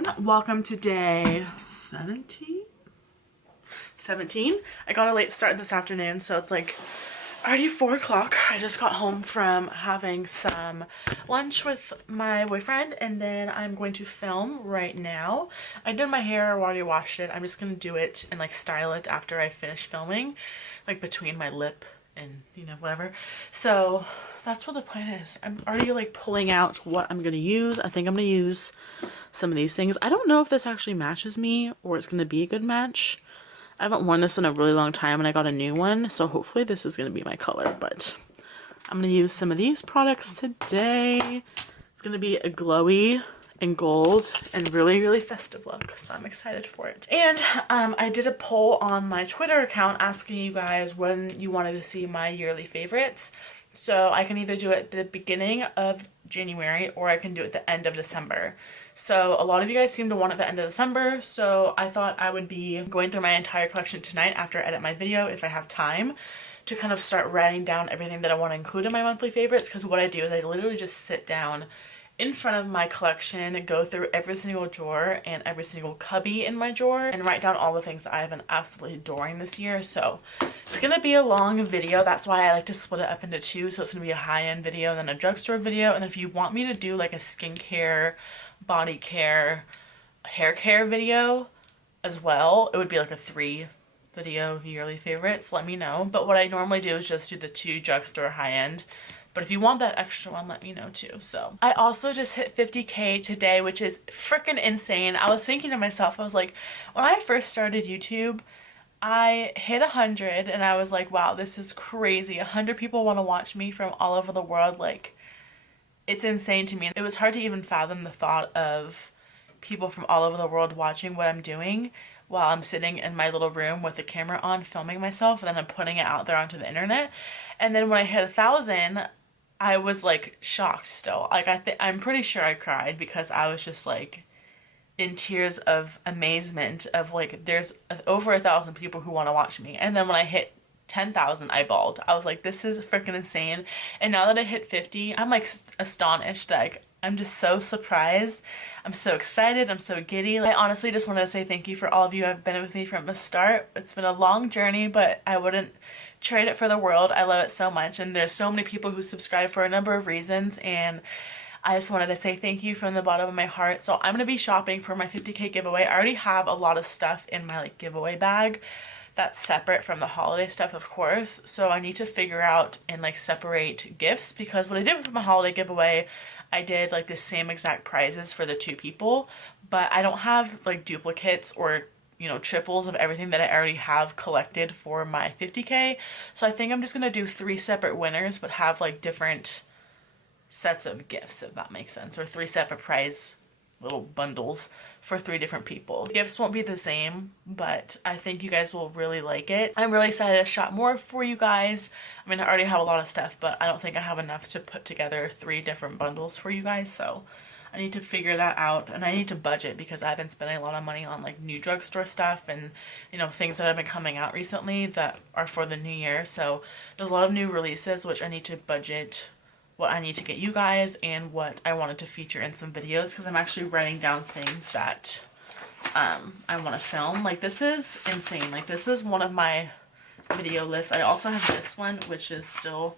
afternoon. Welcome to day 17? I got a late start this afternoon, so it's like already 4 o'clock. I just got home from having some lunch with my boyfriend, and then I'm going to film right now. I did my hair, I already washed it. I'm just gonna do it and like style it after I finish filming, like between my lip and you know whatever. So that's what the plan is. I'm already like pulling out what I'm gonna use. I think I'm gonna use some of these things. I don't know if this actually matches me or it's gonna be a good match. I haven't worn this in a really long time and I got a new one, so hopefully this is gonna be my color, but I'm gonna use some of these products today. It's gonna be a glowy and gold and really festive look, so I'm excited for it. And I did a poll on my Twitter account asking you guys when you wanted to see my yearly favorites. So I can either do it at the beginning of January or I can do it at the end of December. So a lot of you guys seem to want it at the end of December, so I thought I would be going through my entire collection tonight after I edit my video if I have time, to kind of start writing down everything that I want to include in my monthly favorites. Because what I do is I literally just sit down in front of my collection and go through every single drawer and every single cubby in my drawer and write down all the things that I've been absolutely adoring this year. So it's gonna be a long video. That's why I like to split it up into two. So it's gonna be a high-end video, then a drugstore video, and if you want me to do like a skincare, body care, hair care video as well, it would be like a 3 video yearly favorites. Let me know. But what I normally do is just do the 2 drugstore high-end. But if you want that extra one, let me know too. So I also just hit 50K today, which is freaking insane. I was thinking to myself, I was like, when I first started YouTube, I hit 100 and I was like, wow, this is crazy. 100 people want to watch me from all over the world. Like, it's insane to me. It was hard to even fathom the thought of people from all over the world watching what I'm doing while I'm sitting in my little room with the camera on filming myself, and then I'm putting it out there onto the internet. And then when I hit 1,000, I was like shocked still. Like I'm pretty sure I cried because I was just like in tears of amazement of like there's over 1,000 people who want to watch me. And then when I hit 10,000, I bawled. I was like, this is freaking insane. And now that I hit 50, I'm like astonished. Like, I'm just so surprised. I'm so excited. I'm so giddy. I honestly just want to say thank you for all of you who have been with me from the start. It's been a long journey, but I wouldn't trade it for the world. I love it so much, and there's so many people who subscribe for a number of reasons, and I just wanted to say thank you from the bottom of my heart. So I'm going to be shopping for my 50K giveaway. I already have a lot of stuff in my like giveaway bag that's separate from the holiday stuff, of course. So I need to figure out and like separate gifts, because what I did with my holiday giveaway, I did like the same exact prizes for the 2 people, but I don't have like duplicates or, you know, triples of everything that I already have collected for my 50K. So I think I'm just gonna do 3 separate winners, but have like different sets of gifts, if that makes sense, or 3 separate prize little bundles for 3 different people. The gifts won't be the same, but I think you guys will really like it. I'm really excited to shop more for you guys. I mean, I already have a lot of stuff, but I don't think I have enough to put together 3 different bundles for you guys, so I need to figure that out, and I need to budget because I've been spending a lot of money on like new drugstore stuff and, you know, things that have been coming out recently that are for the new year. So there's a lot of new releases which I need to budget what I need to get you guys and what I wanted to feature in some videos, because I'm actually writing down things that I want to film. Like, this is insane. Like, this is one of my video lists. I also have this one, which is still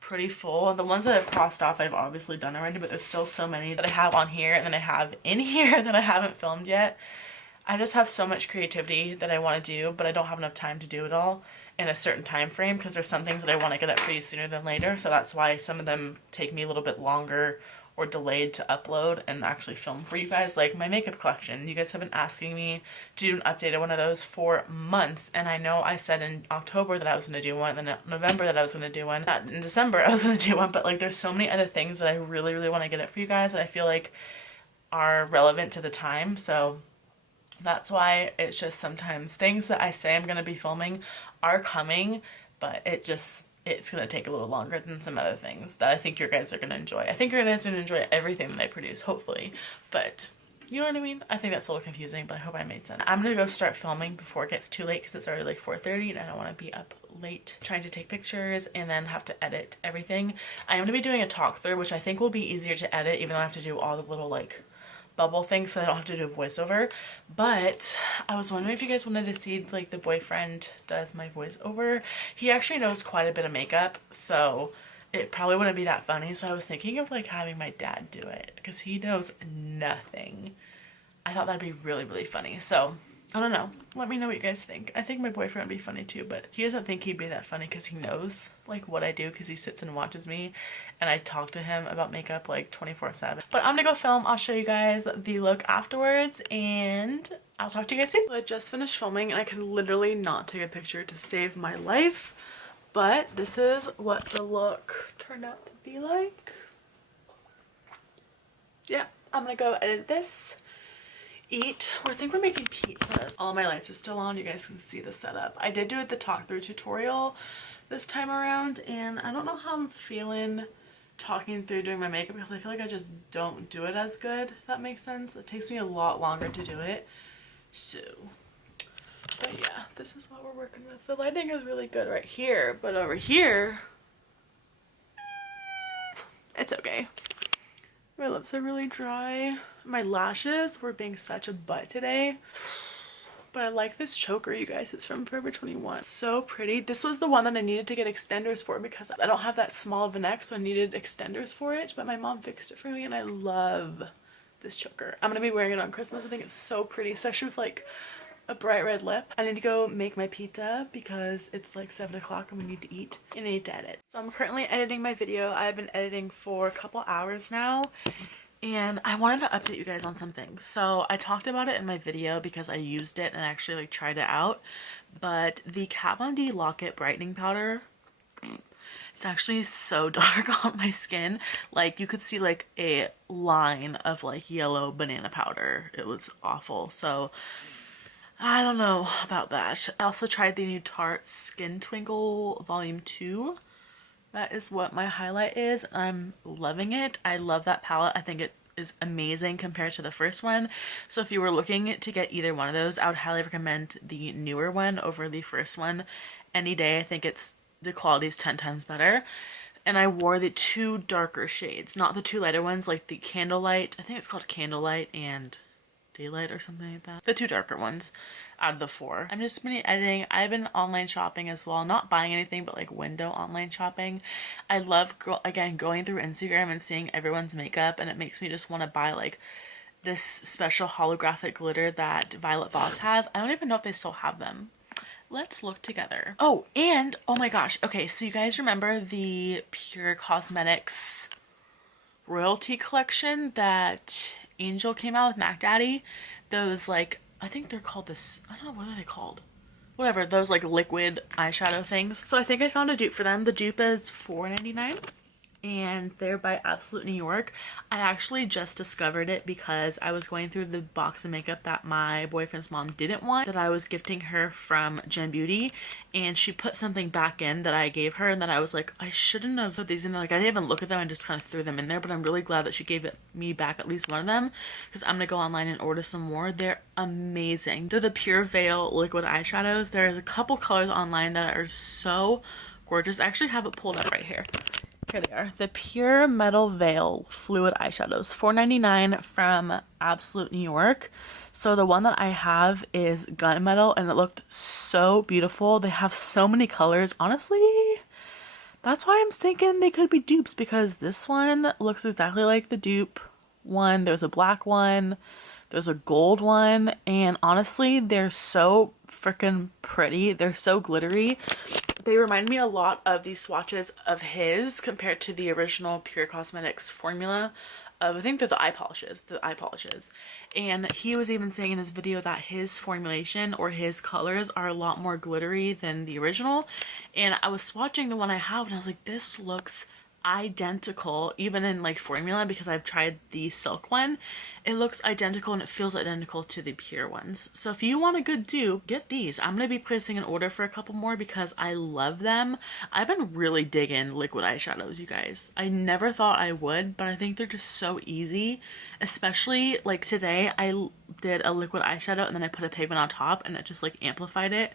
pretty full. And the ones that I've crossed off I've obviously done already, but there's still so many that I have on here and then I have in here that I haven't filmed yet. I just have so much creativity that I want to do, but I don't have enough time to do it all in a certain time frame, because there's some things that I want to get up for you sooner than later. So that's why some of them take me a little bit longer or delayed to upload and actually film for you guys. Like my makeup collection, you guys have been asking me to do an update of one of those for months, and I know I said in October that I was going to do one, and then in November that I was going to do one, not in December I was going to do one, but like there's so many other things that I really want to get up for you guys that I feel like are relevant to the time. So that's why it's just sometimes things that I say I'm going to be filming are coming, but it's going to take a little longer than some other things that I think you guys are going to enjoy. I think you guys are going to enjoy everything that I produce, hopefully, but you know what I mean? I think that's a little confusing, but I hope I made sense. I'm going to go start filming before it gets too late, because it's already like 4:30 and I don't want to be up late trying to take pictures and then have to edit everything. I am going to be doing a talk through, which I think will be easier to edit, even though I have to do all the little like bubble thing so I don't have to do a voiceover. But I was wondering if you guys wanted to see like the boyfriend does my voiceover. He actually knows quite a bit of makeup, so it probably wouldn't be that funny. So I was thinking of like having my dad do it because he knows nothing. I thought that'd be really, really funny. So I don't know. Let me know what you guys think. I think my boyfriend would be funny too, but he doesn't think he'd be that funny because he knows like what I do because he sits and watches me and I talk to him about makeup like 24/7. But I'm gonna go film. I'll show you guys the look afterwards and I'll talk to you guys soon. So I just finished filming and I could literally not take a picture to save my life, but this is what the look turned out to be like. Yeah, I'm gonna go edit this. Eat. I think we're making pizzas. All my lights are still on. You guys can see the setup. I did do it the talk through tutorial this time around and I don't know how I'm feeling talking through doing my makeup because I feel like I just don't do it as good, if that makes sense. It takes me a lot longer to do it. So, but yeah, this is what we're working with. The lighting is really good right here, but over here, it's okay. My lips are really dry. My lashes were being such a butt today. But I like this choker, you guys. It's from Forever 21. So pretty. This was the one that I needed to get extenders for because I don't have that small of a neck, so I needed extenders for it. But my mom fixed it for me and I love this choker. I'm going to be wearing it on Christmas. I think it's so pretty, especially with like a bright red lip. I need to go make my pizza because it's like 7 o'clock and we need to eat and I need to edit. So I'm currently editing my video. I've been editing for a couple hours now and I wanted to update you guys on something. So I talked about it in my video because I used it and actually like tried it out, but the Kat Von D Lock-It brightening powder, it's actually so dark on my skin. Like you could see like a line of like yellow banana powder. It was awful. So I don't know about that. I also tried the new Tarte Skin Twinkle Volume 2. That is what my highlight is. I'm loving it. I love that palette. I think it is amazing compared to the first one. So if you were looking to get either one of those, I would highly recommend the newer one over the first one any day. I think the quality is 10 times better. And I wore the two darker shades, not the two lighter ones, like the Candlelight. I think it's called Candlelight and Daylight or something like that. The two darker ones out of the 4. I'm just been editing. I've been online shopping as well. Not buying anything, but like window online shopping. I love, again, going through Instagram and seeing everyone's makeup, and it makes me just want to buy like this special holographic glitter that Violet Voss has. I don't even know if they still have them. Let's look together. Oh, and oh my gosh. Okay, so you guys remember the Pure Cosmetics royalty collection that Angel came out with Mac Daddy? Those like, I think they're called this, I don't know, what are they called? Whatever, those like liquid eyeshadow things. So I think I found a dupe for them. The dupe is $4.99 and they're by Absolute New York. I actually just discovered it because I was going through the box of makeup that my boyfriend's mom didn't want, that I was gifting her from Gen Beauty, and she put something back in that I gave her and then I was like, I shouldn't have put these in there. Like I didn't even look at them, I just kind of threw them in there, but I'm really glad that she gave me back at least one of them because I'm gonna go online and order some more. They're amazing. They're the Pure Veil liquid eyeshadows. There's a couple colors online that are so gorgeous. I actually have it pulled up right here. Here they are. The Pure Metal Veil Fluid Eyeshadows. $4.99 from Absolute New York. So the one that I have is Gunmetal and it looked so beautiful. They have so many colors. Honestly, that's why I'm thinking they could be dupes because this one looks exactly like the dupe one. There's a black one. There's a gold one. And honestly, they're so freaking pretty. They're so glittery. They remind me a lot of the swatches of his compared to the original Pure Cosmetics formula of, I think they're the eye polishes. And he was even saying in his video that his formulation or his colors are a lot more glittery than the original. And I was swatching the one I have and I was like, this looks identical even in like formula because I've tried the silk one. It looks identical and it feels identical to the pure ones. So if you want a good dupe, get these. I'm gonna be placing an order for a couple more because I love them. I've been really digging liquid eyeshadows, you guys. I never thought I would, but I think they're just so easy. Especially like today I did a liquid eyeshadow and then I put a pigment on top and it just like amplified it.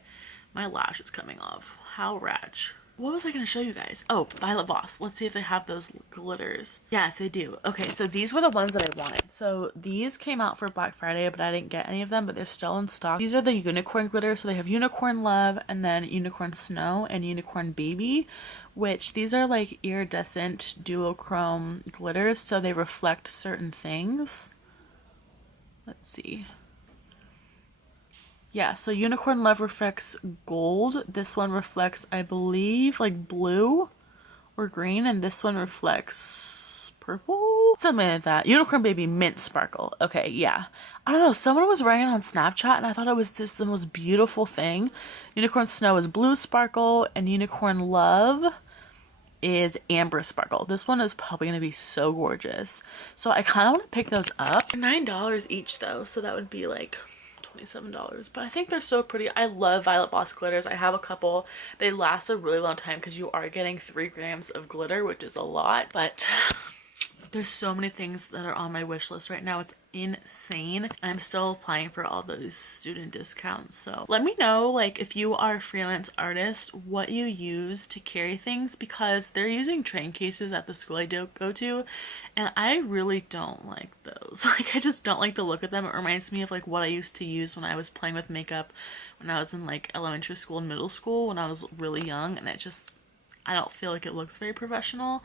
My lash is coming off. How ratch. what was I going to show you guys? Oh, Violet Voss. Let's see if they have those glitters. Yes, they do. Okay, so these were the ones that I wanted. So these came out for Black Friday, but I didn't get any of them, but they're still in stock. These are the unicorn glitters. So they have Unicorn Love and then Unicorn Snow and Unicorn Baby, which these are like iridescent duochrome glitters. So they reflect certain things. Let's see. Yeah, so Unicorn Love reflects gold. This one reflects, I believe, like blue or green. And this one reflects purple? Something like that. Unicorn Baby Mint Sparkle. Okay, yeah. I don't know. Someone was writing it on Snapchat and I thought it was just the most beautiful thing. Unicorn Snow is blue sparkle and Unicorn Love is amber sparkle. This one is probably going to be so gorgeous. So I kind of want to pick those up. They're $9 each though, so that would be like $27, but I think they're so pretty. I love Violet Voss glitters. I have a couple. They last a really long time because you are getting 3 grams of glitter, which is a lot, but there's so many things that are on my wish list right now. It's insane. I'm still applying for all those student discounts, so let me know, like, if you are a freelance artist, what you use to carry things, because they're using train cases at the school I go to, and I really don't like those. Like, I just don't like the look of them. It reminds me of like what I used to use when I was playing with makeup when I was in like elementary school and middle school when I was really young, and I don't feel like it looks very professional.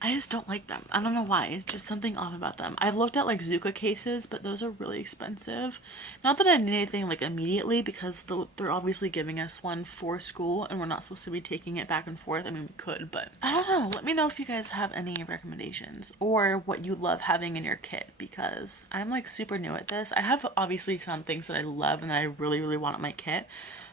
I just don't like them. I don't know why. It's just something off about them. I've looked at like Zuka cases, but those are really expensive. Not that I need anything like immediately, because they're obviously giving us one for school and we're not supposed to be taking it back and forth. I mean, we could, but I don't know. Let me know if you guys have any recommendations or what you love having in your kit, because I'm like super new at this. I have obviously some things that I love and that I really, really want in my kit,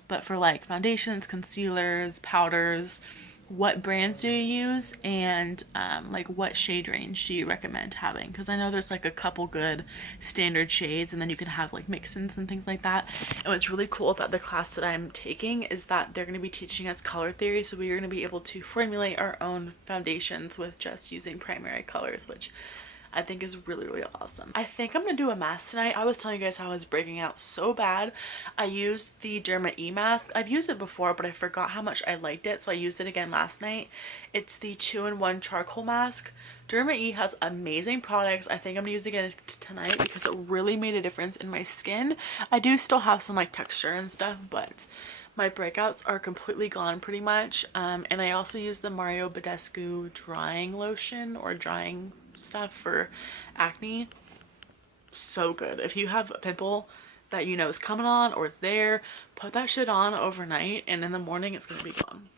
but for like foundations, concealers, powders, what brands do you use, and like what shade range do you recommend having? Because I know there's like a couple good standard shades, and then you can have like mix-ins and things like that. And what's really cool about the class that I'm taking is that they're going to be teaching us color theory, so we're going to be able to formulate our own foundations with just using primary colors, which I think is really, really awesome. I think I'm gonna do a mask tonight. I was telling you guys how I was breaking out so bad. I used the Derma E mask. I've used it before, but I forgot how much I liked it, so I used it again last night. It's the 2-in-1 charcoal mask. Derma E has amazing products. I think I'm gonna use it again tonight because it really made a difference in my skin. I do still have some like texture and stuff, but my breakouts are completely gone pretty much. And I also use the Mario Badescu drying lotion or drying stuff for acne. So good. If you have a pimple that you know is coming on or it's there, put that shit on overnight and in the morning it's gonna be gone.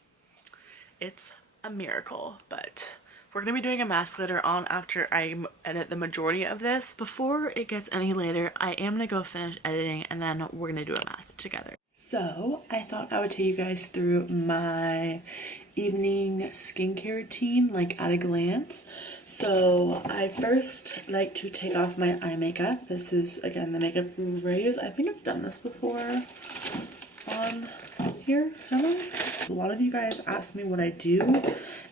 It's a miracle. But we're gonna be doing a mask glitter on after I edit the majority of this. Before it gets any later, I am gonna go finish editing and then we're gonna do a mask together. So I thought I would take you guys through my evening skincare routine, like at a glance. So I first like to take off my eye makeup. This is again the makeup rays. I think I've done this before on here, have I? A lot of you guys ask me what I do,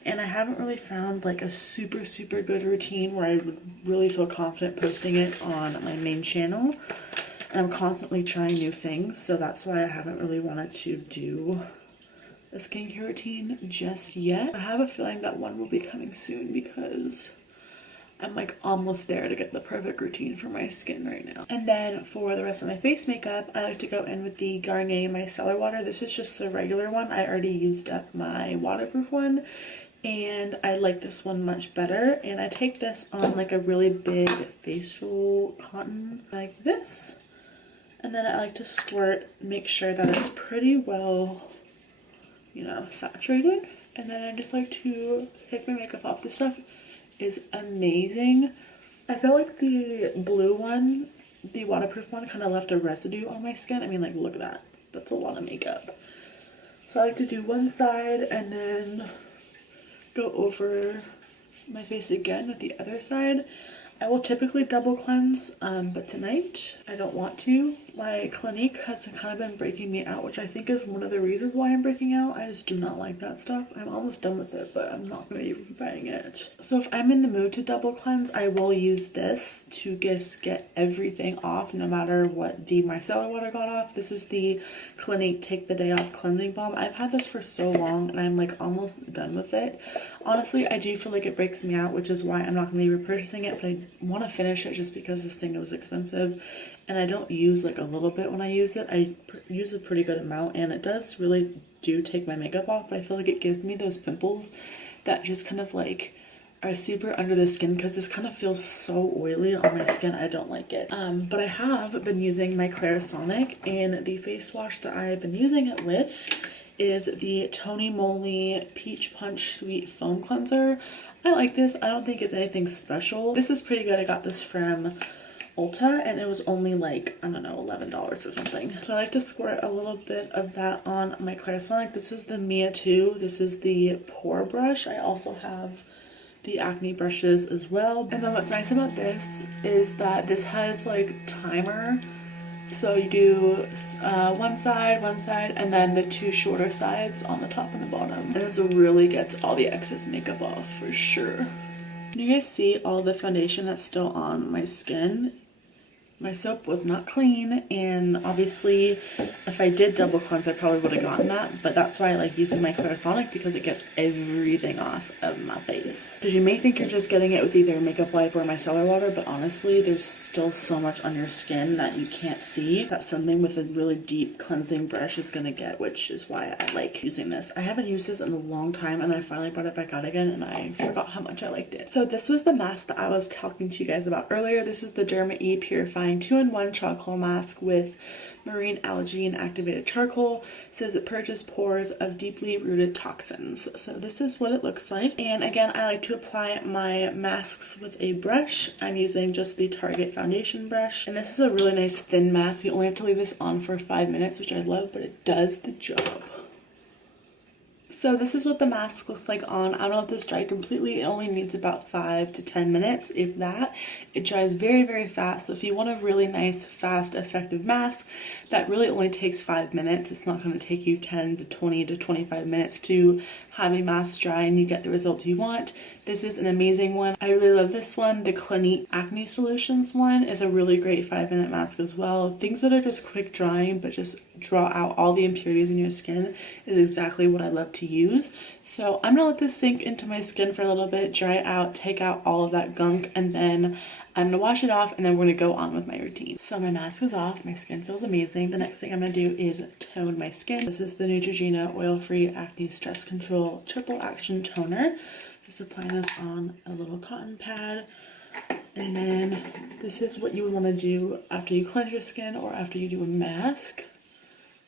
and I haven't really found like a super good routine where I would really feel confident posting it on my main channel. And I'm constantly trying new things, so that's why I haven't really wanted to do a skincare routine just yet. I have a feeling that one will be coming soon because I'm like almost there to get the perfect routine for my skin right now. And then for the rest of my face makeup, I like to go in with the Garnier Micellar Water. This is just the regular one. I already used up my waterproof one, and I like this one much better. And I take this on like a really big facial cotton like this. And then I like to squirt, make sure that it's pretty well, you know, saturated. And then I just like to take my makeup off. This stuff is amazing. I feel like the blue one, the waterproof one, kind of left a residue on my skin. I mean, like, look at that. That's a lot of makeup. So I like to do one side and then go over my face again with the other side. I will typically double cleanse, but tonight I don't want to. My Clinique has kind of been breaking me out, which I think is one of the reasons why I'm breaking out. I just do not like that stuff. I'm almost done with it, but I'm not going to be buying it. So if I'm in the mood to double cleanse, I will use this to just get everything off, no matter what the micellar water got off. This is the Clinique Take the Day Off Cleansing Balm. I've had this for so long and I'm like almost done with it. Honestly, I do feel like it breaks me out, which is why I'm not going to be repurchasing it, but I want to finish it just because this thing was expensive. And I don't use like a little bit when I use it. I use a pretty good amount, and it does really do take my makeup off, but I feel like it gives me those pimples that just kind of like are super under the skin, because this kind of feels so oily on my skin. I don't like it. But I have been using my Clarisonic, and the face wash that I've been using it with is the Tony Moly Peach Punch Sweet Foam Cleanser. I like this. I don't think it's anything special. This is pretty good. I got this from Ulta and it was only like, I don't know, $11 or something. So I like to squirt a little bit of that on my Clarisonic. This is the Mia 2. This is the pore brush. I also have the acne brushes as well. And then what's nice about this is that this has like timer. So you do one side, and then the two shorter sides on the top and the bottom. And this really gets all the excess makeup off for sure. Can you guys see all the foundation that's still on my skin? My soap was not clean, and obviously if I did double cleanse I probably would have gotten that, but that's why I like using my Clarisonic, because it gets everything off of my face. Because you may think you're just getting it with either makeup wipe or micellar water, but honestly there's still so much on your skin that you can't see. That's something with a really deep cleansing brush is going to get, which is why I like using this. I haven't used this in a long time, and I finally brought it back out again and I forgot how much I liked it. So this was the mask that I was talking to you guys about earlier. This is the Derma E Purifying 2-in-1 charcoal mask with marine algae and activated charcoal. It says it purges pores of deeply rooted toxins. So this is what it looks like. And again, I like to apply my masks with a brush. I'm using just the Target foundation brush. And this is a really nice thin mask. You only have to leave this on for 5 minutes, which I love, but it does the job. So this is what the mask looks like on. I don't let this dry completely. It only needs about 5 to 10 minutes, if that. It dries very, very fast. So if you want a really nice, fast, effective mask, that really only takes 5 minutes. It's not going to take you 10 to 20 to 25 minutes to have a mask dry and you get the result you want. This is an amazing one. I really love this one. The Clinique Acne Solutions one is a really great 5-minute mask as well. Things that are just quick drying but just draw out all the impurities in your skin is exactly what I love to use. So I'm gonna let this sink into my skin for a little bit, dry it out, take out all of that gunk, and then I'm gonna wash it off, and then we're gonna go on with my routine. So my mask is off, my skin feels amazing. The next thing I'm gonna do is tone my skin. This is the Neutrogena Oil-Free Acne Stress Control Triple Action Toner. Just applying this on a little cotton pad. And then this is what you would wanna do after you cleanse your skin or after you do a mask.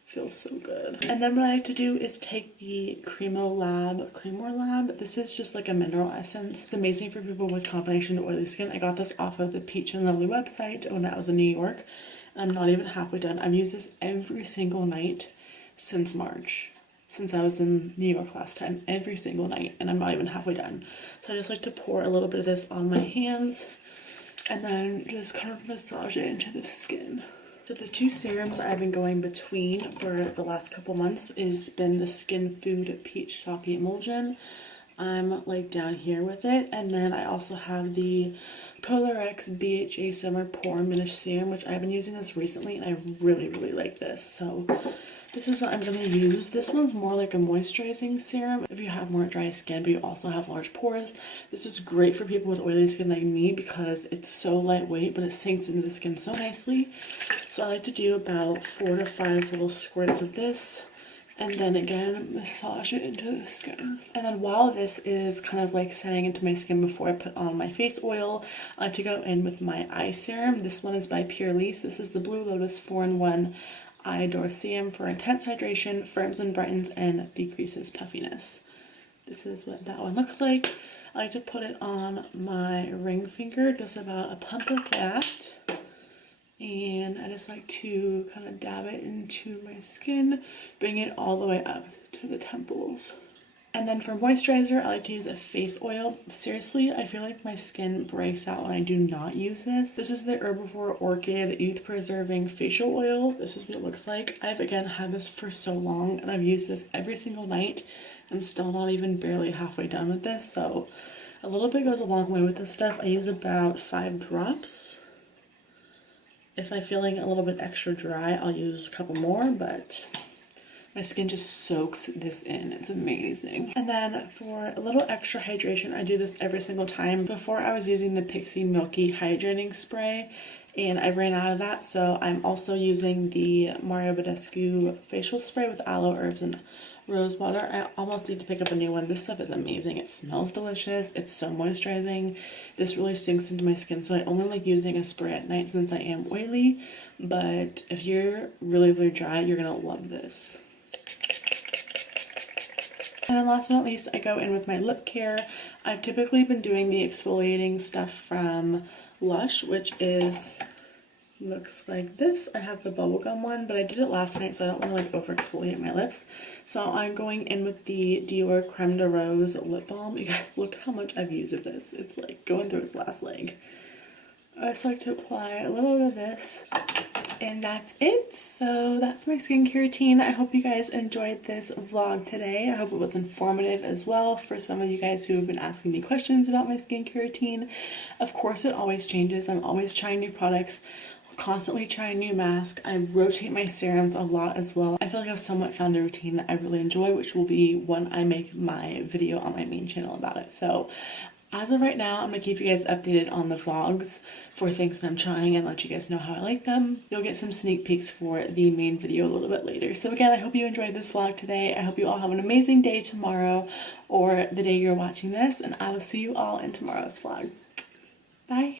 Feels so good. And then what I like to do is take the Cremor Lab. This is just like a mineral essence. It's amazing for people with combination oily skin. I got this off of the Peach and Lovely website when I was in New York. I'm not even halfway done. I've used this every single night since March. Since I was in New York last time. Every single night. And I'm not even halfway done. So I just like to pour a little bit of this on my hands. And then just kind of massage it into the skin. So the two serums I've been going between for the last couple months has been the Skin Food Peach Sake Emulsion. I'm like down here with it. And then I also have the Colorex BHA Summer Pore Minish Serum, which I've been using this recently and I really, really like this. So this is what I'm going to use. This one's more like a moisturizing serum if you have more dry skin but you also have large pores. This is great for people with oily skin like me because it's so lightweight but it sinks into the skin so nicely. So I like to do about 4 to 5 little squirts of this and then again massage it into the skin. And then while this is kind of like setting into my skin before I put on my face oil, I like to go in with my eye serum. This one is by Pure Lease. This is the Blue Lotus 4-in-1 Eye Dorsium for intense hydration, firms and brightens, and decreases puffiness. This is what that one looks like. I like to put it on my ring finger, just about a pump of that. And I just like to kind of dab it into my skin, bring it all the way up to the temples. And then for moisturizer, I like to use a face oil. Seriously, I feel like my skin breaks out when I do not use this. This is the Herbivore Orchid Youth Preserving Facial Oil. This is what it looks like. I've again had this for so long and I've used this every single night. I'm still not even barely halfway done with this, so a little bit goes a long way with this stuff. I use about 5 drops. If I'm feeling a little bit extra dry, I'll use a couple more, but my skin just soaks this in. It's amazing. And then for a little extra hydration, I do this every single time. Before I was using the Pixi Milky Hydrating Spray, and I ran out of that, so I'm also using the Mario Badescu Facial Spray with aloe, herbs, and rose water. I almost need to pick up a new one. This stuff is amazing. It smells delicious. It's so moisturizing. This really sinks into my skin, so I only like using a spray at night since I am oily. But if you're really, really dry, you're gonna love this. And then last but not least, I go in with my lip care. I've typically been doing the exfoliating stuff from Lush, which is looks like this. I have the bubblegum one, but I did it last night, so I don't want to like over exfoliate my lips. So I'm going in with the Dior Creme de Rose lip balm. You guys, look how much I've used of this. It's like going through its last leg. I just like to apply a little bit of this, and that's it. So that's my skincare routine. I hope you guys enjoyed this vlog today. I hope it was informative as well for some of you guys who have been asking me questions about my skincare routine. Of course, it always changes. I'm always trying new products, constantly trying new masks. I rotate my serums a lot as well. I feel like I've somewhat found a routine that I really enjoy, which will be when I make my video on my main channel about it. So as of right now, I'm going to keep you guys updated on the vlogs for things that I'm trying and let you guys know how I like them. You'll get some sneak peeks for the main video a little bit later. So again, I hope you enjoyed this vlog today. I hope you all have an amazing day tomorrow or the day you're watching this, and I will see you all in tomorrow's vlog. Bye!